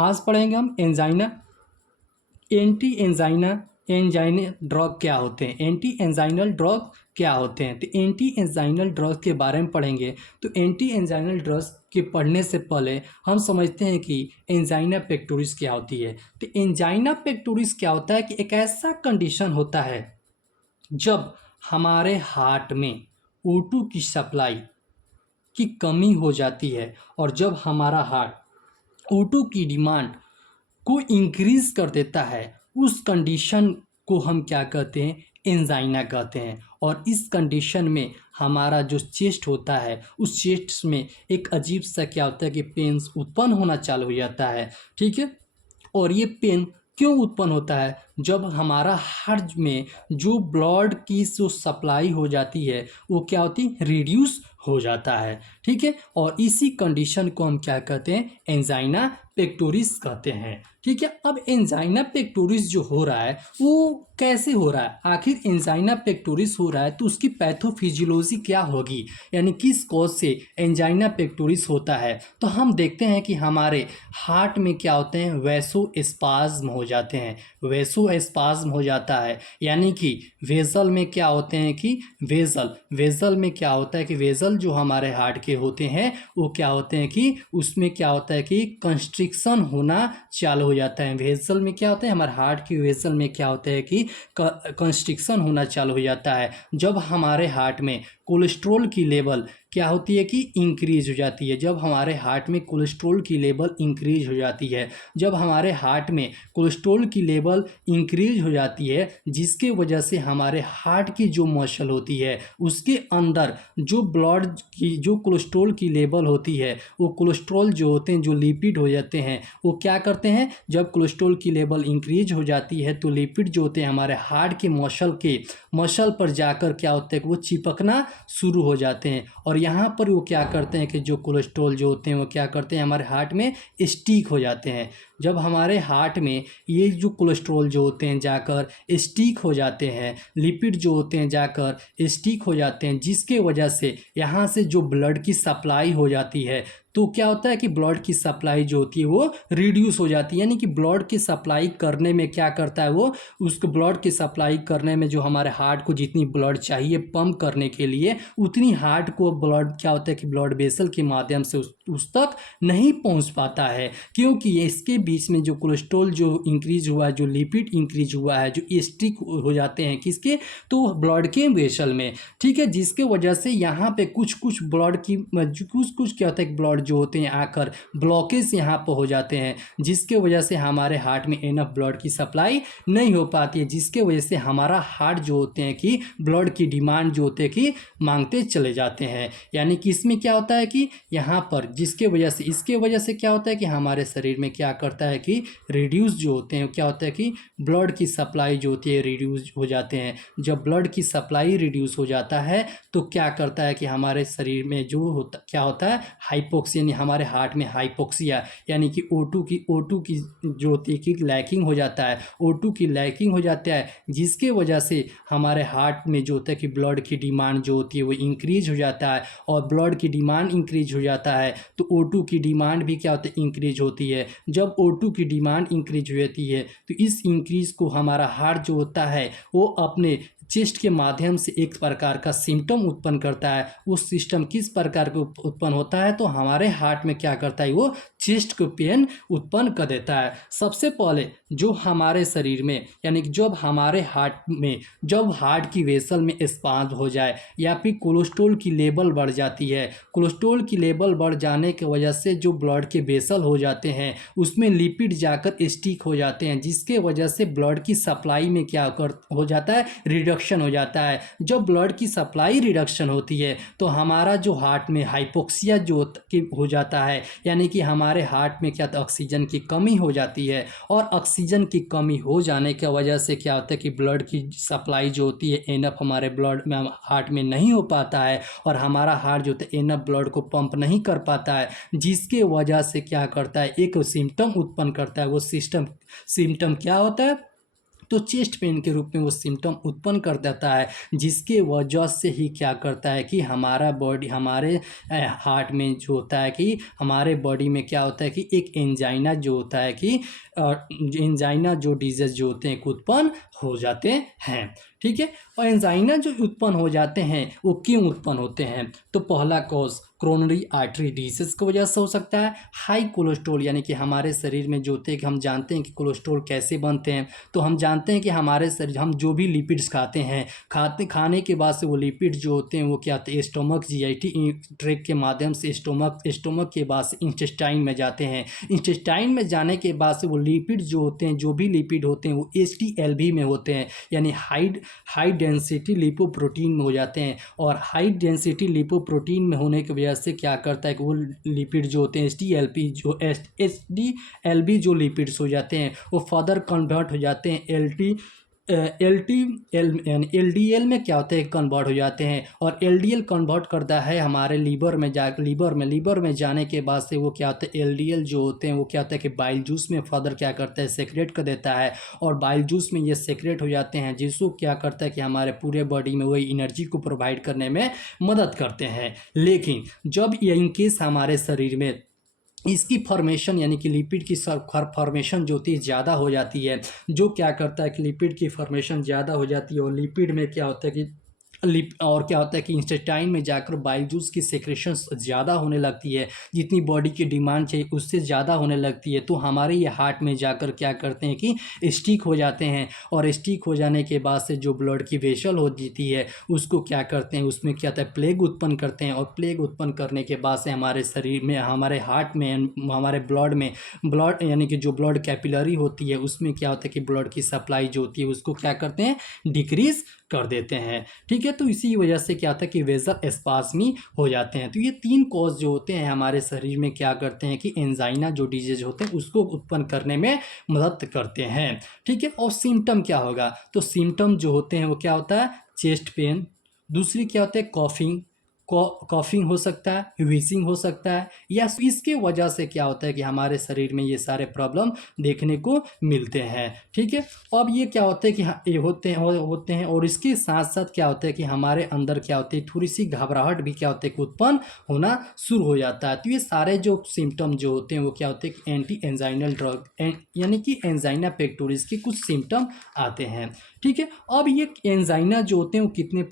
आज पढ़ेंगे हम angina, anti angina, angina drug क्या होते हैं, एंटी एंजाइनल ड्रग क्या होते हैं। तो एंटी एंजाइनल ड्रग के बारे में पढ़ेंगे। तो एंटी एंजाइनल ड्रग्स के पढ़ने से पहले हम समझते हैं कि एंजाइना पेक्टोरिस क्या होती है। तो एंजाइना पेक्टोरिस क्या होता है कि एक ऐसा कंडीशन होता है जब हमारे हार्ट में O2 की सप्लाई की कमी हो जाती है और जब हमारा हार्ट O2 की डिमांड को इंक्रीज कर देता है, उस कंडीशन को हम क्या कहते हैं, एंजाइना कहते हैं। और इस कंडीशन में हमारा जो चेस्ट होता है, उस चेस्ट में एक अजीब सा क्या होता है कि पेन्स उत्पन्न होना चालू हो जाता है। ठीक है, और ये पेन क्यों उत्पन्न होता है, जब हमारा हार्ट में जो ब्लड की जो सप्लाई हो जाती है वो क्या होती है, रिड्यूस हो जाता है। ठीक है, और इसी कंडीशन को हम क्या कहते हैं, एंजाइना पेक्टोरिस कहते हैं। ठीक है, अब एंजाइना पेक्टोरिस जो हो रहा है वो कैसे हो रहा है, आखिर एंजाइना पेक्टोरिस हो रहा है तो उसकी पैथोफिजियोलॉजी क्या होगी, यानी किस कॉज से एंजाइना पेक्टोरिस होता है। तो हम देखते हैं कि हमारे हार्ट में क्या होते हैं, वैसोस्पाज्म हो जाते हैं, वैसोस्पाज्म हो जाता है। यानी कि वेसल में क्या होते हैं कि वेसल में क्या होता है कि वेसल जो हमारे हार्ट के होते हैं वो क्या होते हैं कि उसमें क्या होता है कि कंस्ट्रिक्शन होना चालू हो जाता है। वेसल में क्या होता है, हमारे हार्ट की वेसल में क्या होता है कि कंस्ट्रिक्शन होना चालू हो जाता है जब हमारे हार्ट में कोलेस्ट्रॉल की लेवल क्या होती है कि इंक्रीज हो जाती है। जब हमारे हार्ट में कोलेस्ट्रॉल की लेवल इंक्रीज हो जाती है, जब हमारे हार्ट में कोलेस्ट्रॉल की लेवल इंक्रीज हो जाती है, जिसके वजह से हमारे हार्ट की जो मसल होती है उसके अंदर जो ब्लड की जो कोलेस्ट्रॉल की लेवल होती है, वो कोलेस्ट्रॉल जो होते हैं, जो लिपिड हो जाते हैं, वो क्या करते हैं, जब कोलेस्ट्रॉल की लेवल इंक्रीज हो जाती है तो लिपिड जो होते हैं हमारे हार्ट के मसल पर जाकर क्या होता है कि वो चिपकना शुरू हो जाते हैं। और यहाँ पर वो क्या करते हैं कि जो कोलेस्ट्रॉल जो होते हैं वो क्या करते हैं, हमारे हार्ट में स्टिक हो जाते हैं। जब हमारे हार्ट में ये जो कोलेस्ट्रॉल जो होते हैं जाकर स्टिक हो जाते हैं, लिपिड जो होते हैं जाकर स्टिक हो जाते हैं, जिसके वजह से यहाँ से जो ब्लड की सप्लाई हो जाती है, तो क्या होता है कि ब्लड की सप्लाई जो होती है वो रिड्यूस हो जाती है। यानी कि ब्लड की सप्लाई करने में क्या करता है वो, उसको ब्लड की सप्लाई करने में जो हमारे हार्ट को जितनी ब्लड चाहिए पंप करने के लिए, उतनी हार्ट को ब्लड क्या होता है कि ब्लड वेसल के माध्यम से उस तक नहीं पहुंच पाता है, क्योंकि इसके बीच में जो कोलेस्ट्रॉल जो इंक्रीज हुआ है, जो लिपिड इंक्रीज हुआ है, जो स्टिक हो जाते हैं किसके, तो ब्लड के वेसल में। ठीक है, जिसके वजह से यहाँ पे कुछ कुछ ब्लड की कुछ कुछ क्या होता है, ब्लड जो होते हैं आकर ब्लॉकेज यहाँ पर हो जाते हैं, जिसके वजह से हमारे हार्ट में इनफ ब्लड की सप्लाई नहीं हो पाती है, जिसके वजह से हमारा हार्ट जो होते हैं कि ब्लड की डिमांड जो होते हैं कि मांगते चले जाते हैं। यानी कि इसमें क्या होता है कि यहाँ पर जिसके वजह से इसके वजह से क्या होता है कि हमारे शरीर में क्या करता है कि रिड्यूस जो होते हैं, क्या होता है कि ब्लड की सप्लाई जो होती है रिड्यूस हो जाते हैं। जब ब्लड की सप्लाई रिड्यूस हो जाता है तो क्या करता है कि हमारे शरीर में जो होता क्या होता है, हाइपोक्सिया, यानी हमारे हार्ट में हाइपोक्सिया यानी कि O2 की जो होती है कि लैकिंग हो जाता है, O2 की लैकिंग हो जाता है, जिसके वजह से हमारे हार्ट में जो होता है कि ब्लड की डिमांड जो होती है वो इंक्रीज हो जाता है। और ब्लड की डिमांड इंक्रीज हो जाता है तो O2 की डिमांड भी क्या होता है, इंक्रीज होती है। जब O2 की डिमांड इंक्रीज हो जाती है तो इस इंक्रीज को हमारा हार्ट जो होता है वो अपने चेस्ट के माध्यम से एक प्रकार का सिम्टम उत्पन्न करता है। वो सिस्टम किस प्रकार का उत्पन्न होता है, तो हमारे हार्ट में क्या करता है, वो चेस्ट को पेन उत्पन्न कर देता है। सबसे पहले जो हमारे शरीर में यानी कि जब हमारे हार्ट में जब हार्ट की वेसल में स्पाज्म हो जाए या फिर कोलेस्ट्रॉल की लेवल बढ़ जाती है, कोलेस्ट्रॉल की लेवल बढ़ जाने की वजह से जो ब्लड के वेसल हो जाते हैं उसमें लिपिड जाकर स्टिक हो जाते हैं, जिसके वजह से ब्लड की सप्लाई में क्या हो जाता है, रिडक्शन हो जाता है। जब ब्लड की सप्लाई रिडक्शन होती है तो हमारा जो हार्ट में हाइपोक्सिया जो हो जाता है, यानी कि हमारे हार्ट में क्या ऑक्सीजन की कमी हो जाती है। और ऑक्सीजन की कमी हो जाने की वजह से क्या होता है कि ब्लड की सप्लाई जो होती है एनफ हमारे ब्लड में हार्ट में नहीं हो पाता है, और हमारा हार्ट जो होता है एनफ ब्लड को पंप नहीं कर पाता है, जिसके वजह से क्या करता है, एक सिम्टम उत्पन्न करता है। वो सिम्टम क्या होता है, तो चेस्ट पेन के रूप में वो सिम्टम उत्पन्न कर देता है, जिसके वजह से ही क्या करता है कि हमारा बॉडी, हमारे हार्ट में जो होता है कि हमारे बॉडी में क्या होता है कि एक एंजाइना जो होता है कि एंजाइना जो डिजीज जो होते हैं उत्पन्न हो जाते हैं। ठीक है, और एंजाइना जो उत्पन्न हो जाते हैं वो क्यों उत्पन्न होते हैं? तो पहला कॉज कोरोनरी आर्टरी डिजीज की वजह से हो सकता है। हाई कोलेस्ट्रॉल, यानी कि हमारे शरीर में जो होते हैं कि हम जानते हैं कि कोलेस्ट्रॉल कैसे बनते हैं, तो हम जानते हैं कि हमारे शरीर, हम जो भी लिपिड्स खाते हैं, खाने के बाद से वो लिपिड जो होते हैं वो क्या होते हैं, स्टोमक जीआईटी ट्रैक के माध्यम से स्टोमक के बाद से इंटेस्टाइन में जाते हैं। इंटेस्टाइन में जाने के बाद से वो लिपिड जो होते हैं, जो भी लिपिड होते हैं वो HDLV में होते हैं, यानी हाई डेंसिटी लिपोप्रोटीन में हो जाते हैं। और हाई डेंसिटी लिपोप्रोटीन में होने की वजह से क्या करता है कि वो लिपिड जो होते हैं HDLV जो लिपिड्स हो जाते हैं वो फर्दर कन्वर्ट हो जाते हैं LDL में क्या होता है, कन्वर्ट हो जाते हैं। और LDL कन्वर्ट करता है हमारे लीवर में जाने के बाद से वो क्या होता है, LDL जो होते हैं वो क्या होता है कि बाइल जूस में फर्दर क्या करता है, सेक्रेट कर देता है। और बाइल जूस में ये सेक्रेट हो जाते हैं, जिसको क्या करता है कि हमारे पूरे बॉडी में वही एनर्जी को प्रोवाइड करने में मदद करते हैं। लेकिन जब ये इनकेस हमारे शरीर में इसकी फॉर्मेशन, यानी कि लिपिड की फॉर्मेशन जो होती है ज़्यादा हो जाती है, जो क्या करता है कि लिपिड की फॉर्मेशन ज़्यादा हो जाती है, और लिपिड में क्या होता है कि क्या होता है कि इंटेस्टाइन में जाकर बाइल जूस की सेक्रेशन ज़्यादा होने लगती है, जितनी बॉडी की डिमांड चाहिए उससे ज़्यादा होने लगती है, तो हमारे ये हार्ट में जाकर क्या करते हैं कि स्टिक हो जाते हैं। और स्टिक हो जाने के बाद से जो ब्लड की वेसल हो जाती है उसको क्या करते हैं, उसमें क्या होता है, प्लेग उत्पन्न करते हैं। और प्लेग उत्पन्न करने के बाद से हमारे शरीर में, हमारे हार्ट में, हमारे ब्लड यानी कि जो ब्लड कैपिलरी होती है उसमें क्या होता है कि ब्लड की सप्लाई जो होती है उसको क्या करते हैं, डिक्रीज कर देते हैं। ठीक है, तो इसी वजह से क्या होता है कि वेजल स्पास्मी हो जाते हैं। तो ये 3 कॉज जो होते हैं हमारे शरीर में क्या करते हैं कि एंजाइना जो डिजीज होते हैं उसको उत्पन्न करने में मदद करते हैं। ठीक है, और सिम्टम क्या होगा? तो सिम्टम जो होते हैं वो क्या होता है, चेस्ट पेन, दूसरी क्या होता है कॉफिंग हो सकता है, व्हीजिंग हो सकता है, या इसके वजह से क्या होता है कि हमारे शरीर में ये सारे प्रॉब्लम देखने को मिलते हैं। ठीक है, अब ये क्या होता है कि ये होते हैं और इसके साथ साथ क्या होता है कि हमारे अंदर क्या होती है, थोड़ी सी घबराहट भी क्या होता है कि उत्पन्न होना शुरू हो जाता है। तो ये सारे जो सिम्टम जो होते हैं वो क्या होते हैं कि एंटी एंजाइनल ड्रग यानी कि एंजाइना पेक्टोरिस के कुछ सिम्टम आते हैं। ठीक है, अब ये एंजाइना जो होते हैं वो कितने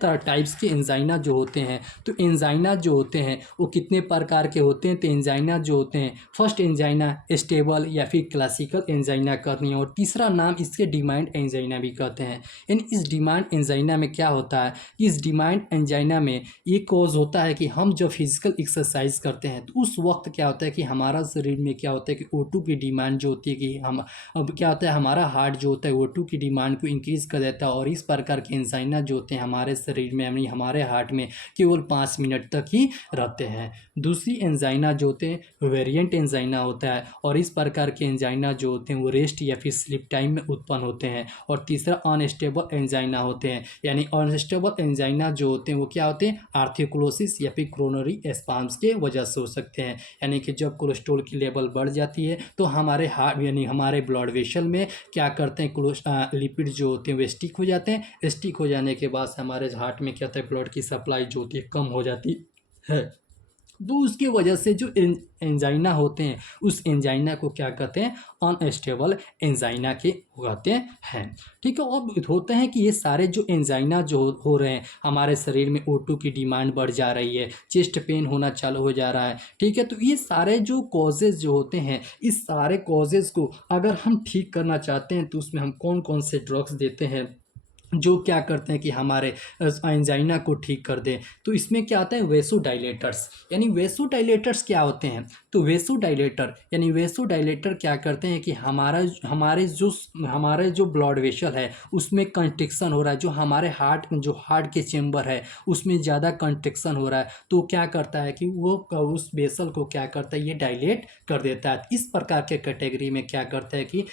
टाइप्स के एंजाइना जो होते हैं, तो एंजाइना जो होते हैं वो कितने प्रकार के होते हैं? तो एंजाइना जो होते हैं, फर्स्ट एंजाइना स्टेबल या फिर क्लासिकल एंजाइना कहते हैं, और तीसरा नाम इसके डिमांड एंजाइना भी कहते हैं। इस डिमांड एंजाइना में क्या होता है, इस डिमांड एंजाइना में ये कॉज होता है कि हम जब फिजिकल एक्सरसाइज करते हैं तो उस वक्त क्या होता है कि हमारा शरीर में क्या होता है कि O2 की डिमांड जो होती है कि हम अब क्या होता है, हमारा हार्ट जो होता है O2 की डिमांड को इंक्रीज कर देता है। और इस प्रकार के एंजाइना जो होते हैं हमारे शरीर में, यानी हमारे हार्ट में केवल 5 मिनट तक ही रहते हैं। दूसरी एंजाइना जो होते हैं वेरिएंट एंजाइना होता है, और इस प्रकार के एंजाइना जो होते हैं वो रेस्ट या फिर स्लीप टाइम में उत्पन्न होते हैं। और तीसरा अनस्टेबल एंजाइना होते हैं, यानी अनस्टेबल एंजाइना जो होते हैं वो क्या होते हैं, आर्थियोक्लोसिस या फिर कोरोनरी स्पाज्म के वजह से हो सकते हैं। यानी कि जब कोलेस्ट्रॉल की लेवल बढ़ जाती है तो हमारे हार्ट यानी हमारे ब्लड वेसल में क्या करते हैं, लिपिड जो होते हैं वो स्टिक हो जाते हैं। स्टिक हो जाने के बाद हमारे हार्ट में क्या होता है, ब्लड की सप्लाई जो होती है कम हो जाती है। तो उसकी वजह से जो एंजाइना होते हैं उस एंजाइना को क्या कहते हैं, अनस्टेबल एंजाइना के कहते हैं। ठीक है, अब होता है कि ये सारे जो एंजाइना जो हो रहे हैं हमारे शरीर में O2 की डिमांड बढ़ जा रही है, चेस्ट पेन होना चालू हो जा रहा है। ठीक है, तो ये सारे जो कॉजेज़ जो होते हैं, इस सारे कॉजेज़ को अगर हम ठीक करना चाहते हैं तो उसमें हम कौन कौन से ड्रग्स देते हैं जो क्या करते हैं कि हमारे एंजाइना को ठीक कर दें। तो इसमें क्या आता है, वेसोडाइलेटर्स। यानी वेसोडाइलेटर्स क्या होते हैं, तो वेसोडाइलेटर क्या करते हैं कि हमारे जो ब्लड वेसल है उसमें कंट्रिक्शन हो रहा है, जो हमारे हार्ट के चेम्बर है उसमें ज़्यादा कंट्रिक्शन हो रहा है, तो क्या करता है कि वो उस वेसल को क्या करता है, ये डायलेट कर देता है। इस प्रकार के कैटेगरी में क्या करता है कि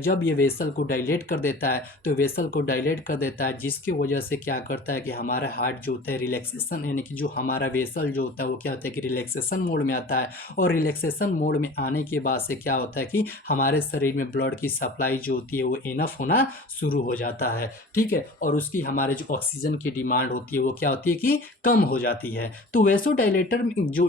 जब ये वेसल को डायलेट कर देता है तो वेसल को डायलेट कर देता है, जिसकी वजह से क्या करता है कि हमारा हार्ट जो होता है रिलैक्सेशन, यानी कि जो हमारा वेसल जो होता है वो क्या होता है कि रिलैक्सेशन मोड में आता है। और रिलैक्सेशन मोड में आने के बाद से क्या होता है कि हमारे शरीर में ब्लड की सप्लाई जो होती है वो इनफ होना शुरू हो जाता है, ठीक है। और उसकी हमारे जो ऑक्सीजन की डिमांड होती है वो क्या होती है कि कम हो जाती है। तो वैसोडाइलेटर जो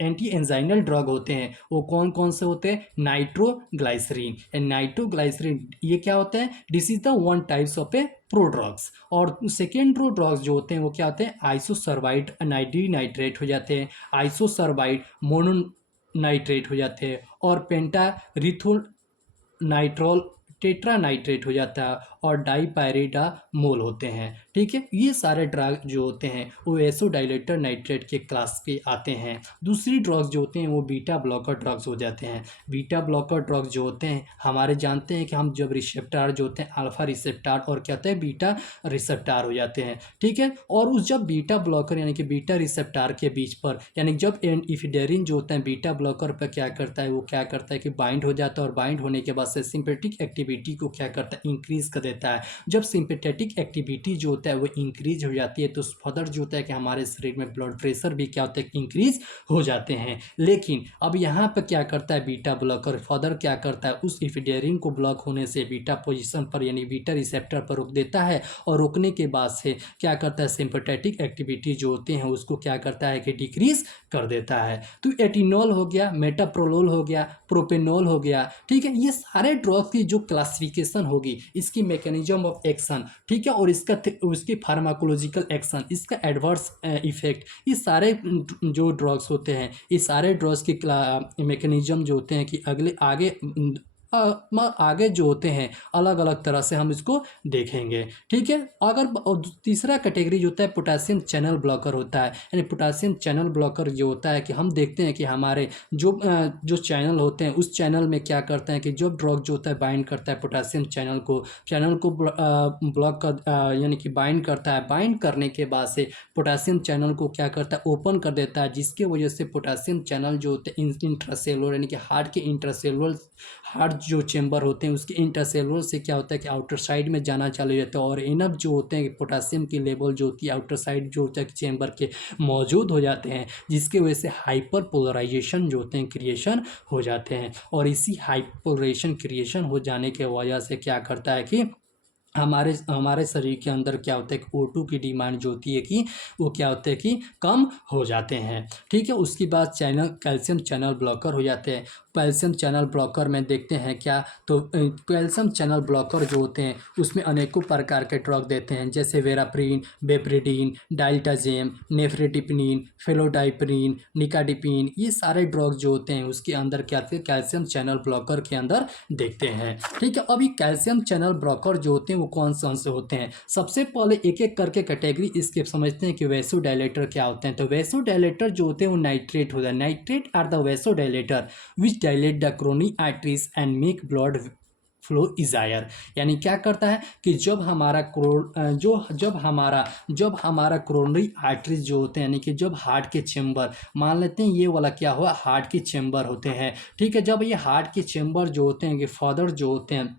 एंटी एंजाइनल ड्रग होते हैं वो कौन कौन से होते हैं? नाइट्रोग्लाइसरीन। एंड नाइट्रोग्लाइसरीन ये क्या होता है? This is the one types of A prodrugs. और सेकेंड प्रोड्रग्स जो होते हैं वो क्या होते हैं? आइसोसर्बाइड नाइट्रेट हो जाते हैं, आइसोसर्बाइड मोनोनाइट्रेट हो जाते हैं, और पेंटारिथोल नाइट्रोल टेट्रा नाइट्रेट हो जाता है, और डाइपायरिडामोल होते हैं, ठीक है। ये सारे ड्रग जो होते हैं वो वैसोडाइलेटर नाइट्रेट के क्लास के आते हैं। दूसरी ड्रग्स जो होते हैं वो बीटा ब्लॉकर ड्रग्स हो जाते हैं। बीटा ब्लॉकर ड्रग्स जो होते हैं हमारे जानते हैं कि हम जब रिसेप्टार जो होते हैं अल्फा रिसेप्टार और क्या होता है बीटा रिसेप्टार हो जाते हैं, ठीक है। और उस जब बीटा ब्लॉकर यानी कि बीटा रिसेप्टार के बीच पर यानी जब इफिडेरिन जो होता है बीटा ब्लॉकर पर क्या करता है, वो क्या करता है कि बाइंड हो जाता है, और बाइंड होने के बाद से सिंपैथेटिक एक्टिविटी को क्या करता है? इंक्रीज कर देता है। जब सिंपैथेटिक एक्टिविटी जो होता है वो इंक्रीज हो जाती है तो फर्दर जो होता है कि हमारे शरीर में ब्लड प्रेशर भी क्या होता है? इंक्रीज हो जाते हैं। लेकिन अब यहाँ पर क्या करता है बीटा ब्लॉकर? फर्दर क्या करता है? उस इफिडेरिन को ब्लॉक होने से बीटा पोजीशन पर यानी बीटा रिसेप्टर पर रोक देता है, और रोकने के बाद से क्या करता है? सिंपैथेटिक एक्टिविटी जो होते हैं उसको क्या करता है कि डिक्रीज कर देता है। तो एटिनॉल हो गया, मेटाप्रोलोल हो गया, प्रोपेनॉल हो गया, ठीक है। ये सारे ड्रग्स की जो क्लासिफिकेशन होगी, इसकी मैकेनिज्म ऑफ एक्शन, ठीक है, और इसका उसकी फार्माकोलॉजिकल एक्शन, इसका एडवर्स इफेक्ट, ये सारे जो ड्रग्स होते हैं, ये सारे ड्रग्स की मैकेनिज्म जो होते हैं कि आगे जो होते हैं अलग अलग तरह से हम इसको देखेंगे, ठीक है। अगर तीसरा कैटेगरी जो होता है पोटेशियम चैनल ब्लॉकर होता है, यानी पोटेशियम चैनल ब्लॉकर जो होता है कि हम देखते हैं कि हमारे जो चैनल होते हैं उस चैनल में क्या करते हैं कि जो ड्रग जो होता है बाइंड करता है पोटेशियम चैनल को ब्लॉक कर यानी कि बाइंड करता है। बाइंड करने के बाद से पोटेशियम चैनल को क्या करता है? ओपन कर देता है, जिसके वजह से पोटेशियम चैनल जो होते हैं इंट्रासेलुलर यानी कि हार्ट के इंट्रासेलुलर हार्ट जो चेंबर होते हैं उसके इंटरसेलुलर से क्या होता है कि आउटर साइड में जाना चालू हो जाता है, और इनफ जो होते हैं पोटेशियम की लेवल जो होती है आउटर साइड जो होता है चेंबर के मौजूद हो जाते हैं, जिसकी वजह से हाइपर पोलराइजेशन जो होते हैं क्रिएशन हो जाते हैं। और इसी हाइपर पोलराइजेशन क्रिएशन हो जाने के वजह से क्या करता है कि हमारे शरीर के अंदर क्या होता है कि O2 की डिमांड जो होती है कि वो क्या होता है कि कम हो जाते हैं, ठीक है। उसके बाद कैल्शियम चैनल ब्लॉकर हो जाते हैं। कैल्शियम चैनल ब्लॉकर में देखते हैं क्या, तो कैल्शियम चैनल ब्लॉकर जो होते हैं उसमें अनेकों प्रकार के ड्रग देते हैं, जैसे वेराप्रीन, बेप्रिडीन, डाइल्टाजेम, नेफ्रेटिपिनिन, फेलोडाइप्रिन, निकाडिपिन, ये सारे ड्रग जो होते हैं उसके अंदर क्या होते हैं? कैल्शियम चैनल ब्लॉकर के अंदर देखते हैं, ठीक है। अभी कैल्शियम चैनल ब्लॉकर जो होते हैं वो कौन से होते हैं? सबसे पहले एक एक करके कैटेगरी इसके समझते हैं कि वैसोडाइलेटर क्या होते हैं। तो वैसोडाइलेटर जो होते हैं वो नाइट्रेट होता है। Nitrate are the vasodilator which dilate the coronary arteries and make blood flow easier. यानी क्या करता है कि जब हमारा कोरोनरी आर्टरीज जो होते हैं यानी कि जब हार्ट के चेंबर, मान लेते हैं ये वाला क्या हुआ हार्ट के चेंबर होते हैं, ठीक है। जब ये हार्ट के चेंबर जो होते हैं कि फादर जो होते हैं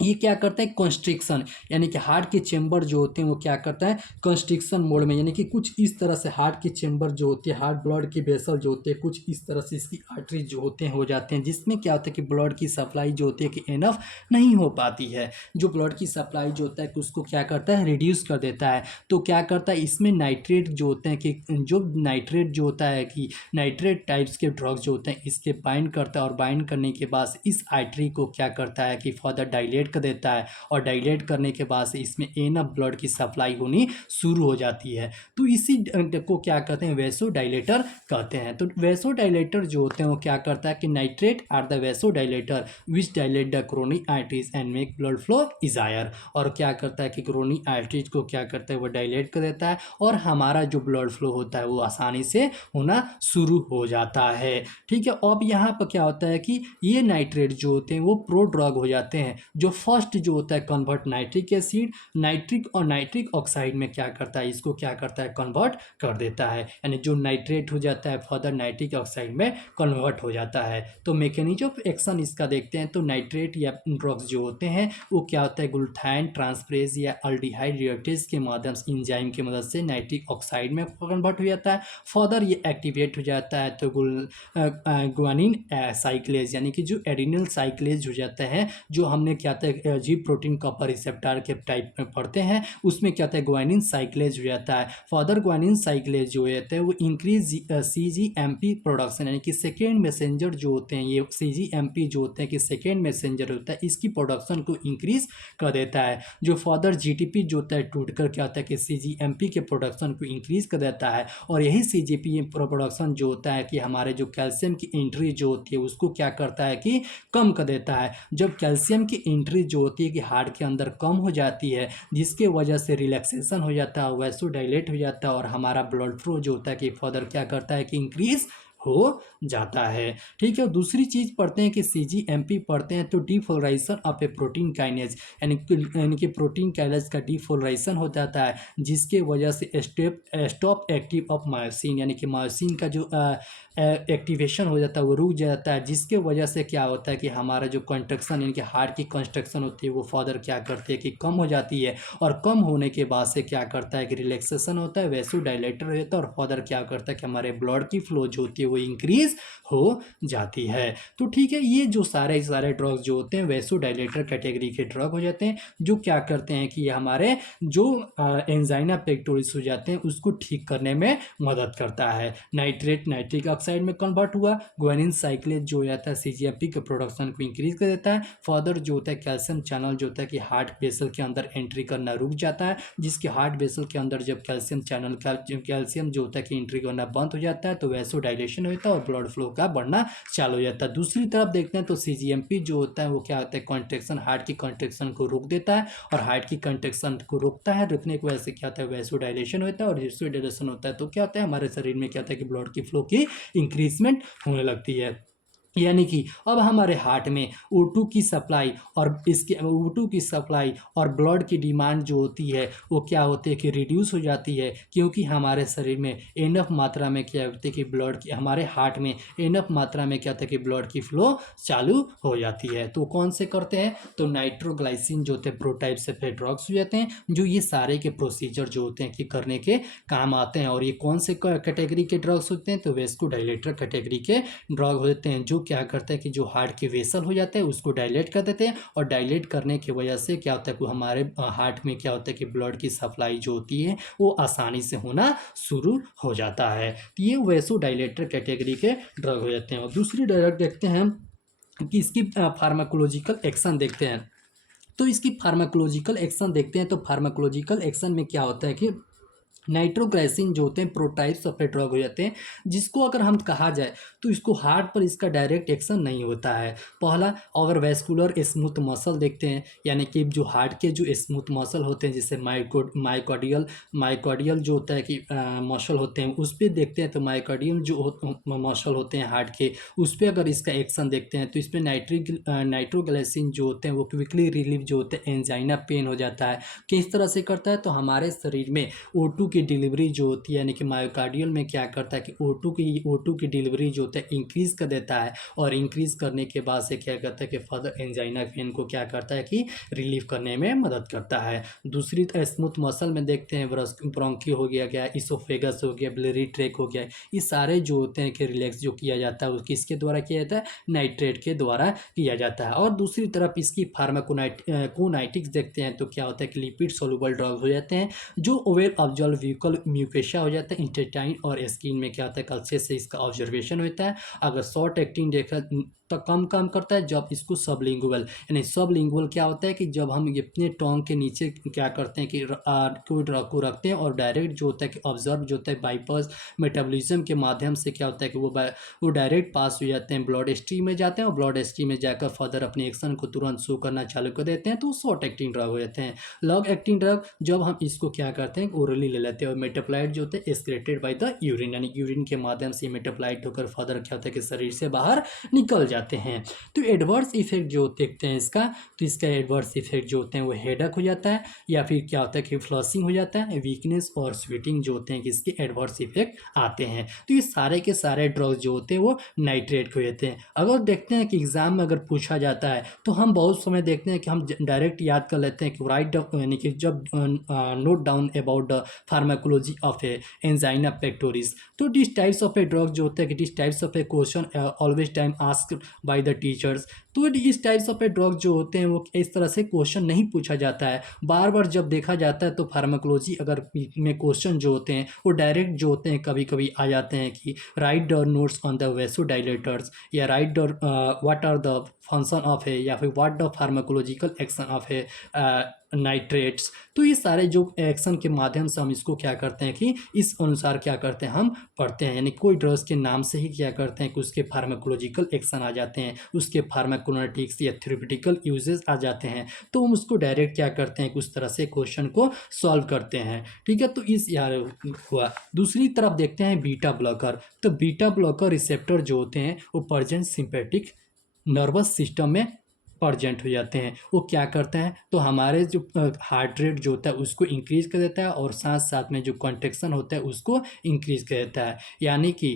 ये क्या करते हैं? कंस्ट्रिक्शन, यानी कि हार्ट के चेंबर जो होते हैं वो क्या करता है? कंस्ट्रिक्शन मोड में, यानी कि कुछ इस तरह से हार्ट के चेंबर जो होते हैं, हार्ट ब्लड के वेसल जो होते हैं कुछ इस तरह से इसकी आर्टरी जो होते हैं हो जाते हैं, जिसमें क्या होता है कि ब्लड की सप्लाई जो होती है कि इनफ नहीं हो पाती है। जो ब्लड की सप्लाई जो होता है कि उसको क्या करता है? रिड्यूस कर देता है। तो क्या करता है इसमें नाइट्रेट जो होते हैं कि जो नाइट्रेट जो होता है कि नाइट्रेट टाइप्स के ड्रग्स जो होते हैं इसके बाइंड करता है, और बाइंड करने के बाद इस आर्टरी को क्या करता है कि फर्दर डायलेट कर देता है, और डायलेट करने के बाद से इसमें एनफ ब्लड की सप्लाई होनी शुरू हो जाती है। तो इसी को क्या कहते हैं? वैसोडाइलेटर कहते हैं। तो वैसोडाइलेटर जो होते हैं वो क्या करता है कि nitrate are the vasodilator which dilate the coronary arteries and make blood flow easier. और क्या करता है कि कोरोनरी आर्टरीज को क्या करता है? वो डायलेट कर देता है, और हमारा जो ब्लड फ्लो होता है वो आसानी से होना शुरू हो जाता है, ठीक है। अब यहाँ पर क्या होता है कि ये नाइट्रेट जो होते हैं वो प्रो ड्रग हो जाते हैं, जो फर्स्ट जो होता है कन्वर्ट नाइट्रिक एसिड नाइट्रिक और नाइट्रिक ऑक्साइड में क्या करता है, इसको क्या करता है, कन्वर्ट कर देता है, यानी जो नाइट्रेट हो जाता है फर्दर नाइट्रिक ऑक्साइड में कन्वर्ट हो जाता है। तो मैकेनिज्म ऑफ एक्शन इसका देखते हैं, तो नाइट्रेट या ड्रग्स जो होते हैं वो क्या होता है, ग्लूटाथाइन ट्रांसफरेज या अल्डिहाइड रिएक्टेज के माध्यम से इंजाइम की मदद से नाइट्रिक ऑक्साइड में कन्वर्ट हो जाता है। फर्दर ये एक्टिवेट हो जाता है तो ग्वानिन साइक्लेज यानी कि जो एडिनल साइक्लेज हो जाता है, जो हमने क्या था जी प्रोटीन कॉपर रिसेप्टर के टाइप में पढ़ते हैं, उसमें क्या होता है ग्वानिन साइक्लेज हो जाता है। फर्दर ग्वानिन साइक्लेज जो होता है वो इंक्रीज CGMP प्रोडक्शन यानी कि सेकेंड मैसेंजर जो होते हैं, ये CGMP जो होते हैं कि सेकेंड मैसेंजर होता है, इसकी प्रोडक्शन को इंक्रीज कर देता है। जो फर्दर GTP जो होता है टूटकर क्या होता है कि CGMP के प्रोडक्शन को इंक्रीज कर देता है, और यही CGP प्रोडक्शन जो होता है कि हमारे जो कैल्शियम की एंट्री जो होती है उसको क्या करता है कि कम कर देता है। जब कैल्शियम की एंट्री जो होती है कि हार्ट के अंदर कम हो जाती है, जिसके वजह से रिलैक्सेशन हो जाता है, वैसोडाइलेट हो जाता है, और हमारा ब्लड फ्लो जो होता है कि फर्दर क्या करता है कि इंक्रीज हो जाता है। ठीक है, दूसरी चीज़ पढ़ते हैं कि CGMP पढ़ते हैं तो depolarisation of A protein kinase यानी कि प्रोटीन काइनेज का डिपोलराइजेशन हो जाता है, जिसके वजह से स्टॉप एक्टिव ऑफ मायोसिन यानी कि मायोसिन का जो एक्टिवेशन हो जाता है वो रुक जाता है, जिसके वजह से क्या होता है कि हमारा जो कंस्ट्रक्शन यानी कि हार्ट की कंस्ट्रक्शन होती है वो फर्दर क्या करती है कि कम हो जाती है, और कम होने के बाद से क्या करता है कि रिलैक्सेशन होता है, वैसोडाइलेटर रहता है, और फर्दर क्या करता है कि हमारे ब्लड की फ्लो जो होती है वो इंक्रीज हो जाती है। तो ठीक है, ये जो सारे ड्रग्स जो होते हैं वैसोडाइलेटर कैटेगरी के ड्रग हो जाते हैं, जो क्या करते हैं कि हमारे जो एंजाइना पेक्टोरिस हो जाते हैं उसको ठीक करने में मदद करता है। नाइट्रेट नाइट्रिक ऑक्साइड में कन्वर्ट हुआ, ग्वानिन साइक्लेज जो हो जाता है CGMP के प्रोडक्शन को इंक्रीज कर देता है। फर्दर जो होता है कैल्शियम चैनल जो होता है कि हार्ट वेसल के अंदर एंट्री करना रुक जाता है, जिसके हार्ट वेसल के अंदर जब कैल्शियम चैनल का कैल्शियम जो होता है कि एंट्री करना बंद हो जाता है तो वैसोडाइलेशन होता है और ब्लड फ्लो का बढ़ना चालू हो जाता है। दूसरी तरफ देखते हैं तो CGMP जो होता है वो क्या होता है, कॉन्ट्रैक्शन हार्ट की कॉन्ट्रैक्शन को रोक देता है, और हार्ट की कॉन्ट्रैक्शन को रोकता है, रोकने की वजह से क्या होता है वैसोडाइलेशन होता है, और वैसोडाइलेशन होता है तो क्या होता है हमारे शरीर में क्या होता है कि ब्लड की फ्लो की इंक्रीजमेंट होने लगती है। यानी कि अब हमारे हार्ट में O2 की सप्लाई और इसके O2 की सप्लाई और ब्लड की डिमांड जो होती है वो क्या होती है कि रिड्यूस हो जाती है, क्योंकि हमारे शरीर में इनफ मात्रा में क्या होती है कि ब्लड की हमारे हार्ट में इनफ मात्रा में क्या होता है कि ब्लड की फ्लो चालू हो जाती है। तो कौन से करते हैं, तो नाइट्रोग्लाइसिन जो होते हैं प्रोटाइप से फिर ड्रग्स हो जाते हैं, जो ये सारे के प्रोसीजर जो होते हैं कि करने के काम आते हैं। और ये कौन से कैटेगरी के ड्रग्स होते हैं, तो वैस्कोडाइलेटर कैटेगरी के ड्रग होते हैं, जो क्या करते हैं कि जो हार्ट के वेसल हो जाते हैं उसको डायलेट कर देते हैं, और डायलेट करने की वजह से क्या होता है कि हमारे हार्ट में क्या होता है कि ब्लड की सप्लाई जो होती है वो आसानी से होना शुरू हो जाता है। तो ये वैसोडाइलेटर कैटेगरी के ड्रग हो जाते हैं। और दूसरी ड्रग देखते हैं कि इसकी फार्माकोलॉजिकल एक्शन देखते हैं, तो इसकी फार्माकोलॉजिकल एक्शन देखते हैं। तो फार्माकोलॉजिकल एक्शन में क्या होता है कि नाइट्रोग्लाइसिन जो होते हैं प्रोटाइप्स ऑफ ए ड्रग हो जाते हैं, जिसको अगर हम कहा जाए तो इसको हार्ट पर इसका डायरेक्ट एक्शन नहीं होता है। पहला, अगर वैस्कुलर स्मूथ मसल देखते हैं, यानी कि जो हार्ट के जो स्मूथ मसल होते हैं जैसे माइकोडियल जो होता है कि मसल होते हैं उस पर देखते हैं, तो माइकोडियल जो मसल होते हैं हार्ट के उस पर अगर इसका एक्शन देखते हैं तो इसमें नाइट्रोग्लाइसिन जो होते हैं वो क्विकली रिलीव जो होते हैं एंजाइना पेन हो जाता है। किस तरह से करता है, तो हमारे शरीर में O2 की डिलीवरी जो होती है यानी कि मायोकार्डियल में क्या करता है कि O2 की डिलीवरी जो होता है इंक्रीज कर देता है, और इंक्रीज करने के बाद से क्या करता है कि फर्दर एंजाइना पेन को क्या करता है कि रिलीव करने में मदद करता है। दूसरी स्मूथ मसल में देखते हैं ब्रोंकी हो गया इसोफेगस हो गया, बिलियरी ट्रैक हो गया, ये सारे जो होते हैं कि रिलैक्स जो किया जाता है वो किसके द्वारा किया जाता है, नाइट्रेट के द्वारा किया जाता है। और दूसरी तरफ इसकी फार्माकोनाइटिक्स देखते हैं तो क्या होता है कि लिपिड सोलुबल ड्रग हो जाते हैं, जो वेल ऑब्जर्व व्यूकल म्यूकेशा हो जाता है इंटेस्टाइन और स्किन में क्या होता है कल्चे से इसका ऑब्जर्वेशन होता है। अगर शॉर्ट एक्टिंग देखा तो कम काम करता है, जब इसको सबलिंगुअल यानी सबलिंगुअल क्या होता है कि जब हम अपने टोंग के नीचे क्या करते हैं कि कोई ड्रग को रखते हैं और डायरेक्ट जो होता है कि ऑब्जर्व जो होता है बाईपास मेटाबॉलिज्म के माध्यम से क्या होता है कि वो डायरेक्ट पास हो जाते हैं, ब्लड स्ट्रीम में जाते हैं, और ब्लड स्ट्रीम में जाकर फर्दर अपने एक्शन को तुरंत शो करना चालू कर देते हैं, तो शॉर्ट एक्टिंग ड्रग हो जाते हैं। लॉन्ग एक्टिंग ड्रग जब हम इसको क्या करते हैं ओरली ले लेते हैं, और मेटाप्लाइड जो होते हैं एक्सक्रेटेड बाय द यूरिन यानी यूरिन के माध्यम से मेटाप्लाइड होकर फर्दर क्या होता है कि शरीर से बाहर निकल जाता जाते हैं। तो एडवर्स इफेक्ट जो देखते हैं इसका, तो इसका एडवर्स इफेक्ट जो होते हैं वो हेडेक हो जाता है, या फिर क्या होता है कि फ्लशिंग हो जाता है, वीकनेस और स्वेटिंग जो होते हैं कि इसके एडवर्स इफेक्ट आते हैं। तो ये सारे के सारे ड्रग्स जो होते हैं वो नाइट्रेट के होते हैं। अगर देखते हैं कि एग्जाम में अगर पूछा जाता है तो हम बहुत समय देखते हैं कि हम डायरेक्ट याद कर लेते हैं कि राइट यानी कि जब note down about the pharmacology of a angina pectoris. तो this types of a drug जो होते हैं कि this types of a question always time asked by the teachers. तो इस टाइप्स ऑफ ए ड्रग जो होते हैं वो इस तरह से क्वेश्चन नहीं पूछा जाता है। बार बार जब देखा जाता है तो फार्माकोलॉजी अगर में क्वेश्चन जो होते हैं वो डायरेक्ट जो होते हैं कभी कभी आ जाते हैं कि right the notes on the vasodilators, या right the what are the function of a, या फिर what the pharmacological action of a nitrates. तो ये सारे जो एक्शन के माध्यम से हम इसको क्या करते हैं कि इस अनुसार क्या करते हैं हम पढ़ते हैं, यानी कोई ड्रग्स के नाम से ही क्या करते हैं कि उसके फार्माकोलॉजिकल एक्शन आ जाते हैं, उसके फार्माकोनाइटिक्स या थेरेप्यूटिकल यूजेस आ जाते हैं, तो हम उसको डायरेक्ट क्या करते हैं कि उस तरह से क्वेश्चन को सॉल्व करते हैं। ठीक है, तो इस यार हुआ। दूसरी तरफ देखते हैं बीटा ब्लॉकर। तो बीटा ब्लॉकर रिसेप्टर जो होते हैं वो प्रेजेंट सिंपैथिक नर्वस सिस्टम में प्रजेंट हो जाते हैं। वो क्या करते हैं तो हमारे जो हार्ट रेट जो होता है उसको इंक्रीज कर देता है, और साथ साथ में जो कॉन्ट्रैक्शन होता है उसको इंक्रीज कर देता है। यानी कि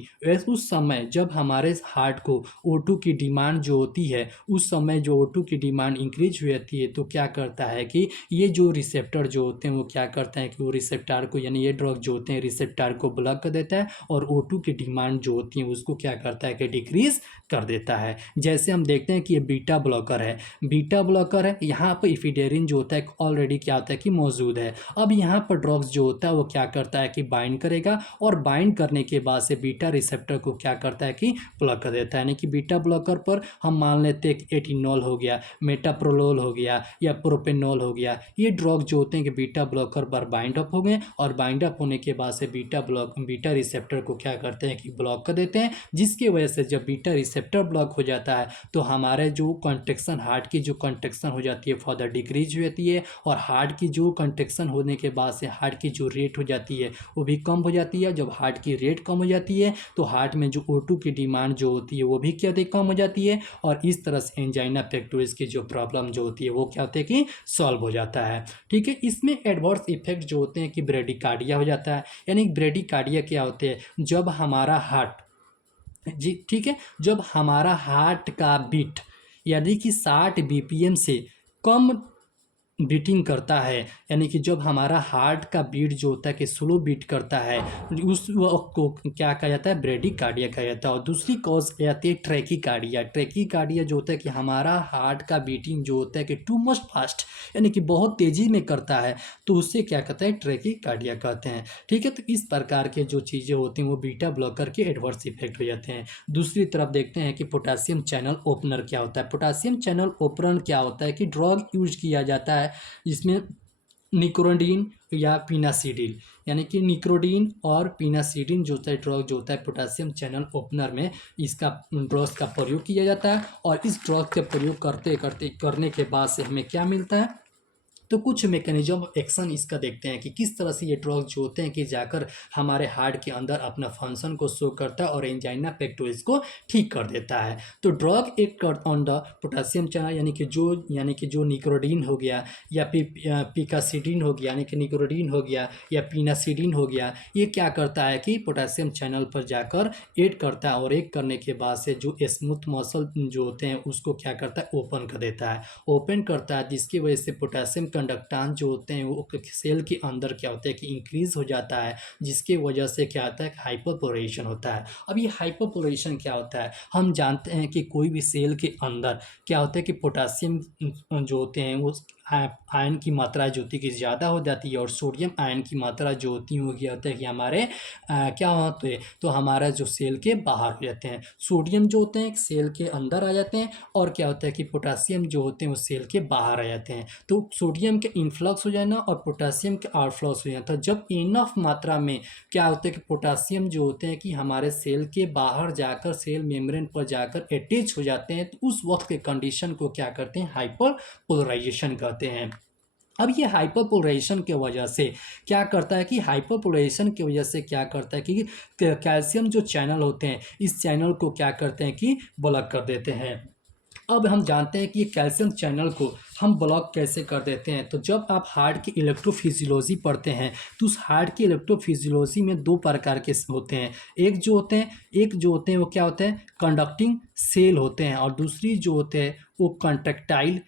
उस समय जब हमारे हार्ट को O2 की डिमांड जो होती है, उस समय जो O2 की डिमांड इंक्रीज हो जाती है, तो क्या करता है कि ये जो रिसेप्टर जो होते हैं वो क्या करते हैं कि वो रिसेप्टर को, यानी ये ड्रग जो होते हैं रिसेप्टर को ब्लॉक कर देता है, और O2 की डिमांड जो होती है उसको क्या करता है कि डिक्रीज कर देता है। जैसे हम देखते हैं कि ये बीटा ब्लॉकर है, बीटा ब्लॉकर है, यहाँ पर इफिडेरिन जो होता है ऑलरेडी क्या होता है कि मौजूद है। अब यहाँ पर ड्रग्स जो होता है वो क्या करता है कि बाइंड करेगा, और बाइंड करने के बाद से बीटा रिसेप्टर को क्या करता है कि ब्लॉक कर देता है। यानी कि बीटा ब्लॉकर पर हम मान लेते हैं कि एटिनॉल हो गया, मेटाप्रोलोल हो गया, या प्रोपेनॉल हो गया, ये ड्रग जो होते हैं कि बीटा ब्लॉकर पर बाइंड अप हो गए, और बाइंड अप होने के बाद से बीटा रिसेप्टर को क्या करते हैं कि ब्लॉक कर देते हैं, जिसकी वजह से जब बीटा रिसेप्टर ब्लॉक हो जाता है तो हमारे जो कॉन्ट्रैक्शन, हार्ट की जो कॉन्ट्रैक्शन हो जाती है फर्दर डिक्रीज हो जाती है, और हार्ट की जो कॉन्ट्रैक्शन होने के बाद से हार्ट की जो रेट हो जाती है वो भी कम हो जाती है। जब हार्ट की रेट कम हो जाती है तो हार्ट में जो O2 की डिमांड जो होती है वो भी क्या होती है, कम हो जाती है, और इस तरह से एंजाइना पेक्टोरिस की जो प्रॉब्लम जो होती है वो क्या होती है कि सॉल्व हो जाता है। ठीक है, इसमें एडवर्स इफेक्ट जो होते हैं कि ब्रेडिकार्डिया हो जाता है। यानी ब्रेडिकार्डिया क्या होते हैं, जब हमारा हार्ट जी ठीक है, जब हमारा हार्ट का बीट यानी कि 60 BPM से कम बीटिंग करता है, यानी कि जब हमारा हार्ट का बीट जो होता है कि स्लो बीट करता है, उस वक्त को क्या कहा जाता है, ब्रेडिकार्डिया कहा जाता है। और दूसरी कॉज आती है ट्रैकीकार्डिया। ट्रैकीकार्डिया जो होता है कि हमारा हार्ट का बीटिंग जो होता है कि टू मच फास्ट, यानी कि बहुत तेज़ी में करता है, तो उससे क्या कहता है, ट्रैकीकार्डिया कहते हैं। ठीक है, तो इस प्रकार के जो चीज़ें होती हैं वो बीटा ब्लॉकर के एडवर्स इफेक्ट हो जाते हैं। दूसरी तरफ देखते हैं कि पोटासियम चैनल ओपनर क्या होता है। पोटासियम चैनल ओपनर क्या होता है कि ड्रग यूज किया जाता है जिसमें निक्रोडीन या पिनासिडिल, यानी कि निक्रोडीन और पिनासिडिन जो होता है ड्रग जो होता है पोटासियम चैनल ओपनर में, इसका ड्रग्स का प्रयोग किया जाता है। और इस ड्रग का प्रयोग करने के बाद से हमें क्या मिलता है, तो कुछ मैकेनिज्म एक्शन इसका देखते हैं कि किस तरह से ये ड्रग जो होते हैं कि जाकर हमारे हार्ट के अंदर अपना फंक्शन को शो करता है और एंजाइना पेक्टोरिस को ठीक कर देता है। तो drug act on the potassium channel, यानी कि जो निक्रोडीन हो गया, या पिकासिडिन हो गया, यानी कि निक्रोडीन हो गया, या पिनासिडिन हो गया, ये क्या करता है कि पोटासियम चैनल पर जाकर एड करता है, और एड करने के बाद से जो स्मूथ मसल जो होते हैं उसको क्या करता है, ओपन कर देता है, ओपन करता है, जिसकी वजह से पोटासियम कंडक्टांस जो होते हैं वो सेल के अंदर क्या होता है कि इंक्रीज हो जाता है, जिसके वजह से क्या होता है कि हाइपरपोलेशन होता है। अब ये हाइपरपोलेशन क्या होता है, हम जानते हैं कि कोई भी सेल के अंदर क्या होता है कि पोटासियम जो होते हैं वो आयन की मात्रा जो होती है कि ज़्यादा हो जाती है, और सोडियम आयन की मात्रा जो होती है वो क्या होता है कि हमारे क्या होते हैं, तो हमारा जो सेल के बाहर हो जाते हैं। सोडियम जो होते हैं सेल के अंदर आ जाते हैं, और क्या होता है कि पोटासियम जो होते हैं वो सेल के बाहर आ जाते हैं। तो सोडियम के इनफ्लक्स हो जाना और पोटासियम के आउटफ्लक्स हो जाना, तो जब इनफ मात्रा में क्या होता है कि पोटासियम जो होते हैं कि हमारे सेल के बाहर जाकर सेल मेम्ब्रेन पर जाकर अटैच हो जाते हैं, तो उस वक्त के कंडीशन को क्या करते हैं, हाइपर पोलराइजेशन कहते हैं। अब ये हाइपरपोलराइजेशन की वजह से क्या करता है कि हाइपरपोलराइजेशन की वजह से क्या करता है कि कैल्शियम जो चैनल होते हैं इस चैनल को क्या करते हैं कि ब्लॉक कर देते हैं। अब हम जानते हैं कि ये कैल्शियम चैनल को हम ब्लॉक कैसे कर देते हैं। तो जब आप हार्ट की इलेक्ट्रोफिजियोलॉजी पढ़ते हैं तो उस हार्ट की इलेक्ट्रोफिजियोलॉजी में दो प्रकार के होते हैं। एक जो होते हैं वो क्या होते हैं, कंडक्टिंग सेल होते हैं, और दूसरी जो होते हैं वो कंट्रैक्टाइल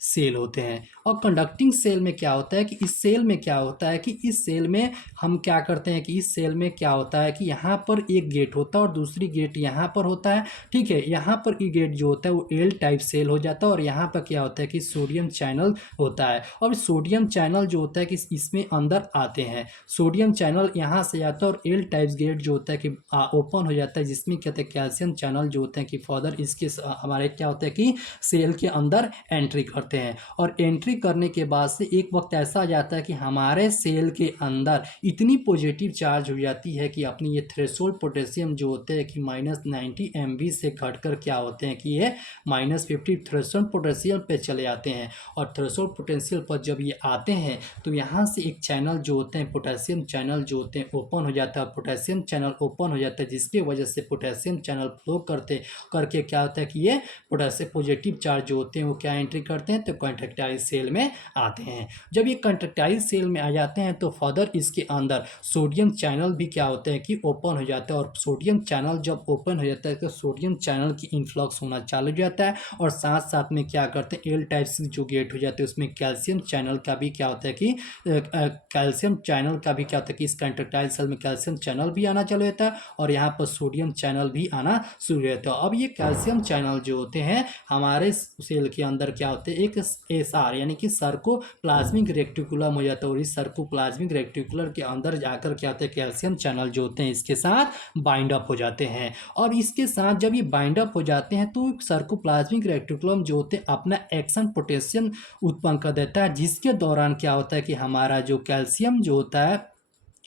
सेल होते हैं। और कंडक्टिंग सेल में क्या होता है कि इस सेल में क्या होता है कि इस सेल में हम क्या करते हैं कि इस सेल में क्या होता है कि यहाँ पर एक गेट होता है और दूसरी गेट यहाँ पर होता है। ठीक है, यहाँ पर ये गेट जो होता है वो एल टाइप सेल हो जाता है, और यहाँ पर क्या होता है कि सोडियम चैनल होता है। और सोडियम चैनल जो होता है कि इसमें अंदर आते हैं, सोडियम चैनल यहाँ से आता है, और एल टाइप गेट जो होता है कि ओपन हो जाता है, जिसमें कहते हैं कैल्शियम चैनल जो होते हैं कि फर्दर इसके हमारे क्या होता है कि सेल के अंदर एंट्री करते हैं। और एंट्री करने के बाद से एक वक्त ऐसा आ जाता है कि हमारे सेल के अंदर इतनी पॉजिटिव चार्ज हो जाती है कि अपनी ये थ्रेशोल्ड पोटेशियम जो होते हैं कि -90 MV से घटकर क्या होते हैं कि ये -50 थ्रेशोल्ड पोटेशियम पे चले आते हैं। और थ्रेशोल्ड पोटेंशियल पर जब ये आते हैं तो यहाँ से एक चैनल जो होते हैं पोटेशियम चैनल जो होते हैं ओपन हो जाता है। पोटेशियम चैनल ओपन हो जाता है जिसकी वजह से पोटेशियम चैनल फ्लो करके क्या होता है कि ये पोटेशियम पॉजिटिव चार्ज जो होते हैं वो क्या एंट्री करते हैं, तो कंट्रैक्टाइल सेल में आते हैं। जब ये कंट्रैक्टाइल सेल में आ जाते हैं तो फर्दर इसके अंदर सोडियम चैनल भी क्या होते हैं कि ओपन हो जाता है। और सोडियम चैनल जब ओपन हो जाता है तो सोडियम चैनल की इन्फ्लक्स होना चालू हो जाता है, और साथ साथ में क्या करते हैं एल टाइप जो गेट हो जाते हैं उसमें कैल्शियम चैनल का भी क्या होता है कि कैल्शियम चैनल का भी क्या होता है कि इस कंट्रैक्टाइल सेल में कैल्शियम चैनल भी आना चालू होता है, और यहाँ पर सोडियम चैनल भी आना शुरू होता है। अब ये कैल्शियम चैनल जो होते हैं हमारे सेल के अंदर क्या होते हैं, एक एसआर यानी कि सर्कोप्लाज्मिक रेक्टिकुलम हो जाता है, और इस सर्कोप्लाज्मिक रेक्टिकुलर के अंदर जाकर क्या होता है कैल्शियम चैनल जो होते हैं इसके साथ बाइंड अप हो जाते हैं। और इसके साथ जब ये बाइंड अप हो जाते हैं तो सर्कोप्लाज्मिक रेक्टिकुलम जो होते हैं अपना एक्शन पोटेशियम उत्पन्न कर देता है, जिसके दौरान क्या होता है कि हमारा जो कैल्शियम जो होता है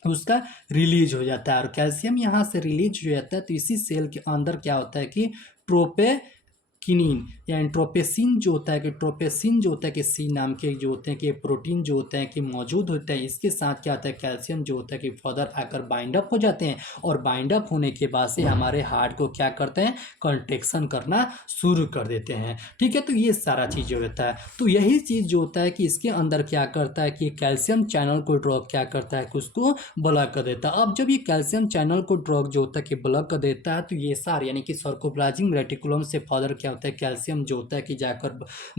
उसका रिलीज हो जाता है। और कैल्शियम यहाँ से रिलीज हो जाता है तो इसी सेल के अंदर क्या होता है कि ट्रोपेकिनिन या ट्रोपेसिन जो होता है कि ट्रोपेसिन जो होता है कि सी नाम के जो होते हैं कि प्रोटीन जो होते हैं कि मौजूद होते हैं, इसके साथ क्या होता है कैल्शियम जो होता है कि फर्दर आकर बाइंड अप हो जाते हैं। और बाइंड अप होने के बाद से हमारे हार्ट को क्या करते हैं, कंट्रैक्शन करना शुरू कर देते हैं। ठीक है, तो ये सारा चीज़ जो होता है, तो यही चीज़ जो होता है कि इसके अंदर क्या करता है कि कैल्शियम चैनल को ड्रॉग क्या करता है कि उसको ब्लॉक कर देता है। अब जब ये कैल्शियम चैनल को ड्रॉग जो होता है कि ब्लॉक कर देता है तो ये सारे यानी कि सर्कोप्लाज्मिक रेटिकुलम से फर्दर क्या होता है कैल्शियम जो होता है कि जाकर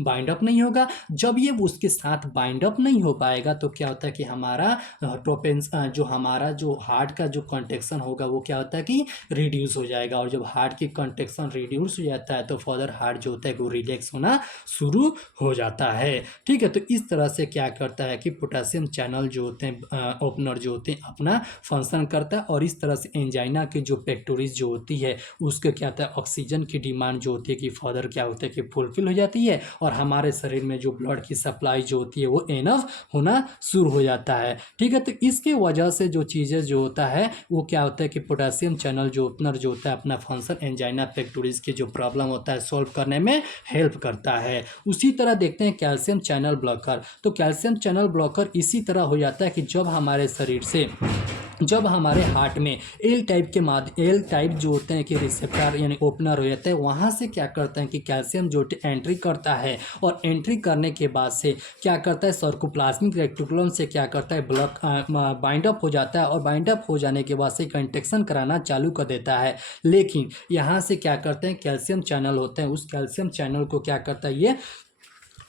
बाइंड अप नहीं होगा। जब ये उसके साथ बाइंड अप नहीं हो पाएगा तो क्या होता है कि हमारा हमारा जो हार्ट का जो कंट्रैक्शन होगा वो क्या होता है कि रिड्यूस हो जाएगा। और जब हार्ट की कंट्रैक्शन रिड्यूस हो जाता है तो फर्दर हार्ट जो होता है वो रिलैक्स होना शुरू हो जाता है। ठीक है, तो इस तरह से क्या करता है कि पोटेशियम चैनल जो होते हैं ओपनर जो होते हैं अपना फंक्शन करता है, और इस तरह से एंजाइना की जो पेक्टोरिस जो होती है उसके क्या होता है ऑक्सीजन की डिमांड जो होती है कि फर्दर क्या होता है कि फुलफिल हो जाती है, और हमारे शरीर में जो ब्लड की सप्लाई जो होती है वो एनफ होना शुरू हो जाता है। ठीक है, तो इसके वजह से जो चीज़ें जो होता है वो क्या होता है कि पोटेशियम चैनल जो ओपनर जो होता है अपना फंक्शन एंजाइना पेक्टोरिस की जो प्रॉब्लम होता है सॉल्व करने में हेल्प करता है। उसी तरह देखते हैं कैल्शियम चैनल ब्लॉकर। तो कैल्शियम चैनल ब्लॉकर इसी तरह हो जाता है कि जब हमारे हार्ट में एल टाइप जो होते हैं कि रिसेप्टर यानी ओपनर हो जाते हैं, वहाँ से क्या करते हैं कि कैल्शियम जो एंट्री करता है, और एंट्री करने के बाद से क्या करता है सर्कोप्लाज्मिक रेक्टिकुलम से क्या करता है ब्लॉक बाइंड अप हो जाता है, और बाइंड अप हो जाने के बाद से कंट्रैक्शन कराना चालू कर देता है। लेकिन यहाँ से क्या करते हैं कैल्शियम चैनल होते हैं, उस कैल्शियम चैनल को क्या करता है ये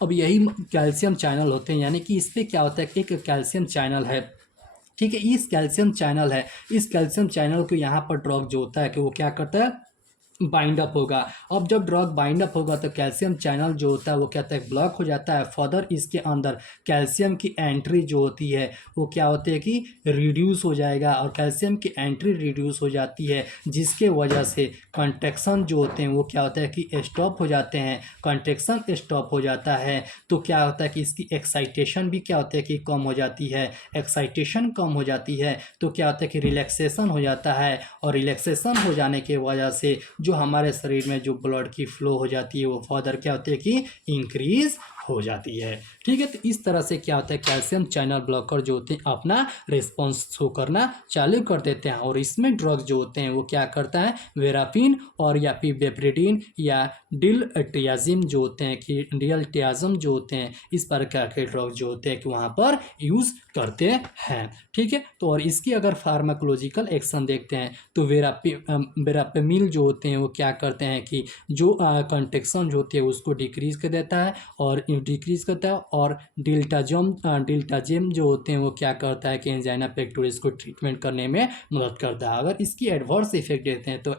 अब यही कैल्शियम चैनल होते हैं, यानी कि इस पर क्या होता है एक कैल्शियम चैनल है। ठीक है, इस कैल्शियम चैनल को यहाँ पर ड्रग जो होता है कि वो क्या करता है बाइंड अप होगा। अब जब ड्रग बाइंड अप होगा तो कैल्शियम चैनल जो होता है वो क्या होता है ब्लॉक हो जाता है। फर्दर इसके अंदर कैल्शियम की एंट्री जो होती है वो क्या होती है कि रिड्यूस हो जाएगा, और कैल्शियम की एंट्री रिड्यूस हो जाती है जिसके वजह से कंट्रैक्शन जो होते हैं वो क्या होता है कि स्टॉप हो जाते हैं। कंट्रैक्शन स्टॉप हो जाता है तो क्या होता है कि इसकी एक्साइटेशन भी क्या होता है कि कम हो जाती है। एक्साइटेशन कम हो जाती है तो क्या होता है कि रिलैक्सेशन हो जाता है, और रिलैक्सेशन हो जाने के वजह से जो हमारे शरीर में जो ब्लड की फ्लो हो जाती है वो फर्दर क्या होती है कि इंक्रीज हो जाती है। ठीक। ठीक है। तो इस तरह से क्या होता है, कैल्शियम चैनल ब्लॉकर जो होते हैं अपना रिस्पॉन्स शो करना चालू कर देते हैं। और इसमें ड्रग जो होते हैं वो क्या करता है, वेरापिन और या फिर बेप्रिडिन या डिलटियाजिम जो होते हैं कि डिलटियाजम जो होते हैं, इस प्रकार के ड्रग जो होते हैं कि वहाँ पर यूज़ करते हैं। ठीक है। तो और इसकी अगर फार्माकोलॉजिकल एक्शन देखते हैं तो वेरापेमिल जो होते हैं वो क्या करते हैं कि जो कंट्रेक्शन जो होती है उसको डिक्रीज कर देता है और डिक्रीज करता है। और डिल्टाजेम जो होते हैं वो क्या करता है कि एंजाइना पेक्टोरिस को ट्रीटमेंट करने में मदद करता है। अगर इसकी एडवर्स इफेक्ट देखते हैं तो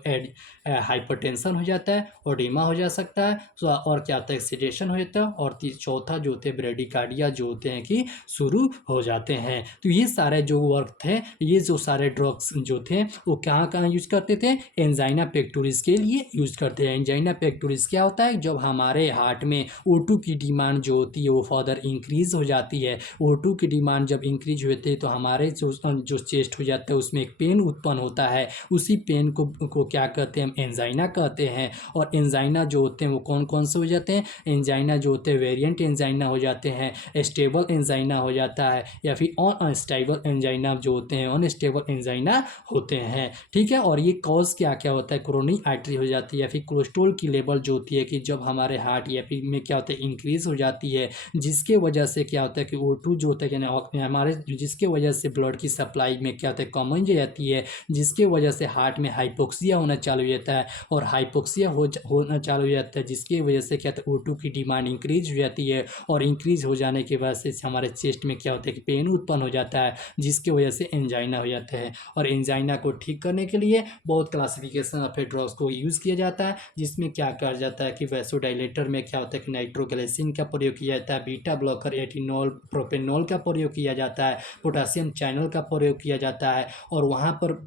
हाइपरटेंशन हो जाता है, ओडिमा हो जा सकता है, और क्या होता है, सेडेशन हो जाता है, और चौथा जो होते हैं ब्रेडिकार्डिया जो होते हैं कि शुरू हो जाते हैं। तो ये सारे जो वर्क थे, ये जो सारे ड्रग्स जो थे वो कहाँ कहाँ यूज करते थे, एंजाइना पेक्टोरिस के लिए यूज करते हैं। एंजाइना पेक्टोरिस क्या होता है, जब हमारे हार्ट में O2 की डिमांड जो होती है वो फर्दर इंक्रीज हो जाती है। O2 की डिमांड जब इंक्रीज होती है तो हमारे जो चेस्ट हो जाता है उसमें एक पेन उत्पन्न होता है। उसी पेन को क्या कहते हैं, हम एंजाइना कहते हैं। और एंजाइना जो होते हैं वो कौन कौन से हो जाते हैं, एंजाइना जो होते हैं वेरिएंट एंजाइना हो जाते हैं, स्टेबल एंजाइना हो जाता है, या फिर अनस्टेबल एंजाइना जो होते हैं अनस्टेबल एंजाइना होते हैं। ठीक है। और ये कॉज क्या क्या होता है, क्रोनिक आर्टरी हो जाती है, या फिर कोलेस्ट्रॉल की लेवल जो होती है कि जब हमारे हार्ट या फिर में क्या होता है इंक्रीज हो जाती है, जिसके वजह से क्या होता है कि O2 जो होता है यानी हमारे, जिसके वजह से ब्लड की सप्लाई में क्या होता है कम हो जाती है, जिसके वजह से हार्ट में हाइपोक्सिया होना चालू हो जाता है। और हाइपोक्सिया होना चालू हो जाता है जिसकी वजह से क्या होता है O2 की डिमांड इंक्रीज हो जाती है। और इंक्रीज हो जाने के वजह से हमारे चेस्ट में क्या होता है कि पेन उत्पन्न हो जाता है, जिसकी वजह से एंजाइना हो जाता है। और एंजाइना को ठीक करने के लिए बहुत क्लासिफिकेशन ऑफ ड्रग्स को यूज़ किया जाता है, जिसमें क्या कहा जाता है कि वैसोडाइलेटर में क्या होता है कि नाइट्रोग्लिसरीन का प्रयोग किया जाता है, बीटा ब्लॉकर एटिनॉल प्रोपेनॉल का प्रयोग किया जाता है, पोटासियम चैनल का प्रयोग किया जाता है, और वहाँ पर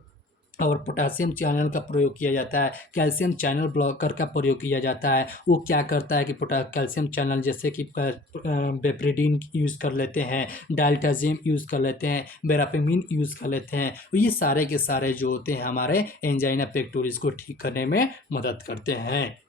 और पोटासियम चैनल का प्रयोग किया जाता है, कैल्शियम चैनल ब्लॉकर का प्रयोग किया जाता है। वो क्या करता है कि कैल्शियम चैनल जैसे कि बेप्रिडिन यूज़ कर लेते हैं, डाल्टाजिम यूज़ कर लेते हैं, वेरापेमिन यूज़ कर लेते हैं। तो ये सारे के सारे जो होते हैं हमारे एंजाइना पेक्टोरिस को ठीक करने में मदद करते हैं।